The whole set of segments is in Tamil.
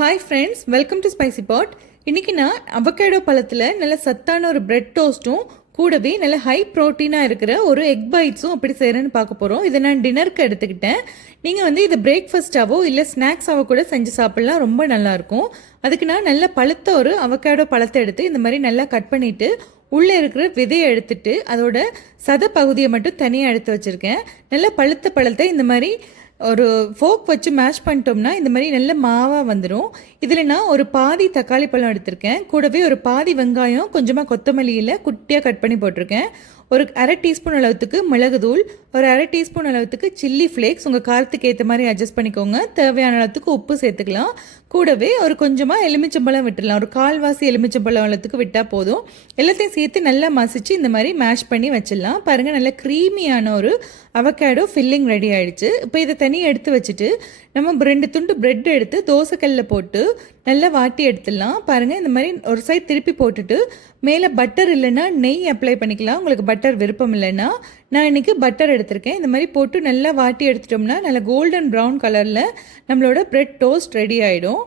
Hi friends, welcome to Spicy Pot. இன்றைக்கி நான் அவகேடோ பழத்தில் நல்ல சத்தான ஒரு பிரெட் டோஸ்ட்டும் கூடவே நல்ல ஹை ப்ரோட்டீனாக இருக்கிற ஒரு எக் பைட்ஸும் அப்படி செய்கிறேன்னு பார்க்க போகிறோம். இதை நான் டின்னருக்கு எடுத்துக்கிட்டேன். நீங்கள் இதை பிரேக்ஃபாஸ்ட்டாவோ இல்லை ஸ்நாக்ஸாவோ கூட செஞ்சு சாப்பிட்லாம், ரொம்ப நல்லாயிருக்கும். அதுக்கு நான் நல்ல பழுத்த ஒரு அவகேடோ பழத்தை எடுத்து இந்த மாதிரி நல்லா கட் பண்ணிவிட்டு உள்ளே இருக்கிற விதையை எடுத்துட்டு அதோட சத பகுதியை மட்டும் தனியாக எடுத்து வச்சுருக்கேன். நல்ல பழுத்த பழத்தை இந்த மாதிரி ஒரு ஃபோக் வச்சு மேஷ் பண்ணிட்டோம்னா இந்த மாதிரி நல்ல மாவாக வந்துடும். இதில் நான் ஒரு பாதி தக்காளி பழம் எடுத்திருக்கேன். கூடவே ஒரு பாதி வெங்காயம், கொஞ்சமாக கொத்தமல்லியில் குட்டியாக கட் பண்ணி போட்டிருக்கேன். ஒரு அரை டீஸ்பூன் அளவுக்கு மிளகுத்தூள், ஒரு அரை டீஸ்பூன் அளவுக்கு சில்லி ஃப்ளேக்ஸ், உங்கள் காரத்துக்கு ஏற்ற மாதிரி அட்ஜஸ்ட் பண்ணிக்கோங்க. தேவையான அளவுக்கு உப்பு சேர்த்துக்கலாம். கூடவே ஒரு கொஞ்சமாக எலுமிச்சம்பழம் விட்டுடலாம். ஒரு கால்வாசி எலுமிச்சம்பழம் அளவுக்கு விட்டால் போதும். எல்லாத்தையும் சேர்த்து நல்லா மசிச்சு இந்த மாதிரி மேஷ் பண்ணி வச்சிடலாம். பாருங்கள், நல்ல க்ரீமியான ஒரு அவகேடோ ஃபில்லிங் ரெடி ஆகிடுச்சு. இப்போ இதை தனியாக எடுத்து வச்சுட்டு நம்ம 2 துண்டு பிரெட் எடுத்து தோசைக்கல்லில் போட்டு நல்லா வாட்டி எடுத்துடலாம். பாருங்கள், இந்த மாதிரி ஒரு சைட் திருப்பி போட்டுட்டு மேலே பட்டர் இல்லைன்னா நெய் அப்ளை பண்ணிக்கலாம். உங்களுக்கு பட்டர் விருப்பம் இல்லைன்னா நான் இன்றைக்கி பட்டர் எடுத்திருக்கேன். இந்த மாதிரி போட்டு நல்லா வாட்டி எடுத்துட்டோம்னா நல்லா கோல்டன் ப்ரௌன் கலரில் நம்மளோட பிரெட் டோஸ்ட் ரெடி ஆகிடும்.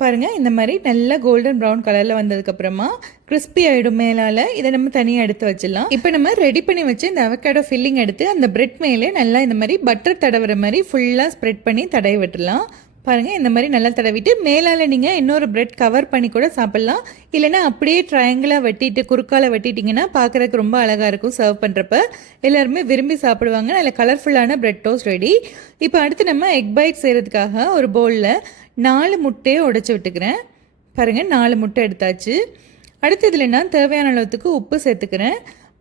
பாருங்கள், இந்த மாதிரி நல்லா கோல்டன் ப்ரௌன் கலரில் வந்ததுக்கப்புறமா கிறிஸ்பி ஆகிடும் மேலால். இதை நம்ம தனியாக எடுத்து வச்சிடலாம். இப்போ நம்ம ரெடி பண்ணி வச்சு இந்த அவகேடோ ஃபில்லிங் எடுத்து அந்த பிரெட் மேலே நல்லா இந்த மாதிரி பட்டர் தடவுற மாதிரி ஃபுல்லாக ஸ்ப்ரெட் பண்ணி தடவி விட்டுடலாம். பாருங்கள், இந்த மாதிரி நல்லா தடவிட்டு மேலால் நீங்கள் இன்னொரு பிரெட் கவர் பண்ணி கூட சாப்பிட்லாம். இல்லைனா அப்படியே ட்ரையாங்கிளாக வெட்டிட்டு குறுக்கால வெட்டிட்டிங்கன்னா பார்க்குறதுக்கு ரொம்ப அழகாக இருக்கும். சர்வ் பண்ணுறப்ப எல்லாருமே விரும்பி சாப்பிடுவாங்க. நல்ல கலர்ஃபுல்லான பிரெட் டோஸ்ட் ரெடி. இப்போ அடுத்து நம்ம எக் பைட் செய்கிறதுக்காக ஒரு பவுலில் 4 முட்டையை உடைச்சி விட்டுக்கிறேன். பாருங்கள், 4 முட்டை எடுத்தாச்சு. அடுத்து இதில் நான் தேவையான அளவுக்கு உப்பு சேர்த்துக்கிறேன்.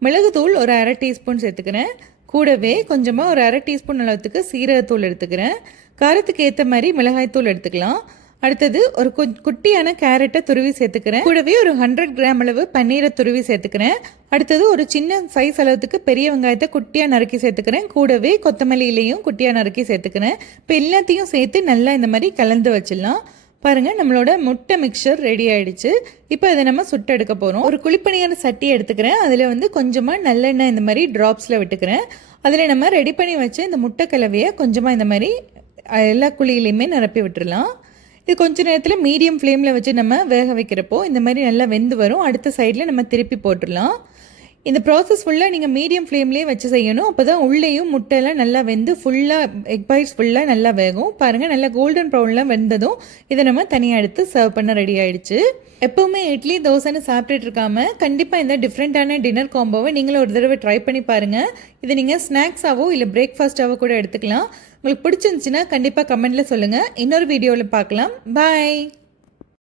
மிளகுத்தூள் ஒரு அரை டீஸ்பூன் சேர்த்துக்கிறேன். கூடவே கொஞ்சமாக ஒரு அரை டீஸ்பூன் அளவுக்கு சீரகத்தூள் எடுத்துக்கிறேன். காரத்துக்கு ஏற்ற மாதிரி மிளகாய்த்தூள் எடுத்துக்கலாம். அடுத்தது ஒரு குட்டியான கேரட்டை துருவி சேர்த்துக்கிறேன். கூடவே ஒரு 100 கிராம் அளவு பன்னீரை துருவி சேர்த்துக்கிறேன். அடுத்தது ஒரு சின்ன சைஸ் அளவுக்கு பெரிய வெங்காயத்தை குட்டியாக நறுக்கி சேர்த்துக்கிறேன். கூடவே கொத்தமல்லியிலையும் குட்டியாக நறுக்கி சேர்த்துக்கிறேன். இப்போ எல்லாத்தையும் சேர்த்து நல்லா இந்த மாதிரி கலந்து வச்சிடலாம். பாருங்கள், நம்மளோட முட்டை மிக்சர் ரெடி ஆகிடுச்சு. இப்போ இதை நம்ம சுட்டு எடுக்க போகிறோம். ஒரு குழிப்பணியான சட்டி எடுத்துக்கிறேன். அதில் கொஞ்சமாக நல்லெண்ணெய் இந்த மாதிரி ட்ராப்ஸில் விட்டுக்கிறேன். அதில் நம்ம ரெடி பண்ணி வச்சு இந்த முட்டை கலவையை கொஞ்சமாக இந்த மாதிரி எல்லா குழியிலையுமே நிரப்பி விட்டுடலாம். இது கொஞ்ச நேரத்தில் மீடியம் ஃப்ளேமில் வச்சு நம்ம வேக வைக்கிறப்போ இந்த மாதிரி நல்லா வெந்து வரும். அடுத்த சைடில் நம்ம திருப்பி போட்டுடலாம். இந்த ப்ராசஸ் ஃபுல்லாக நீங்கள் மீடியம் ஃப்ளேம்லேயே வச்சு செய்யணும். அப்போ தான் உள்ளேயும் முட்டையெல்லாம் நல்லா வெந்து ஃபுல்லாக எக் பைட்ஸ் ஃபுல்லாக நல்லா வேகும். பாருங்கள், நல்லா கோல்டன் ப்ரௌனில் வெந்ததும் இதை நம்ம தனியாக எடுத்து சர்வ் பண்ண ரெடி ஆகிடுச்சு. எப்போவுமே இட்லி தோசைன்னு சாப்பிட்டுட்டு இருக்காம கண்டிப்பாக இந்த டிஃப்ரெண்ட்டான டின்னர் காம்போவை நீங்களும் ஒரு தடவை ட்ரை பண்ணி பாருங்கள். இதை நீங்கள் ஸ்நாக்ஸாவோ இல்லை பிரேக்ஃபாஸ்ட்டாவோ கூட எடுத்துக்கலாம். உங்களுக்கு பிடிச்சிருந்துச்சின்னா கண்டிப்பாக கமெண்ட்டில் சொல்லுங்கள். இன்னொரு வீடியோவில் பார்க்கலாம். பாய்.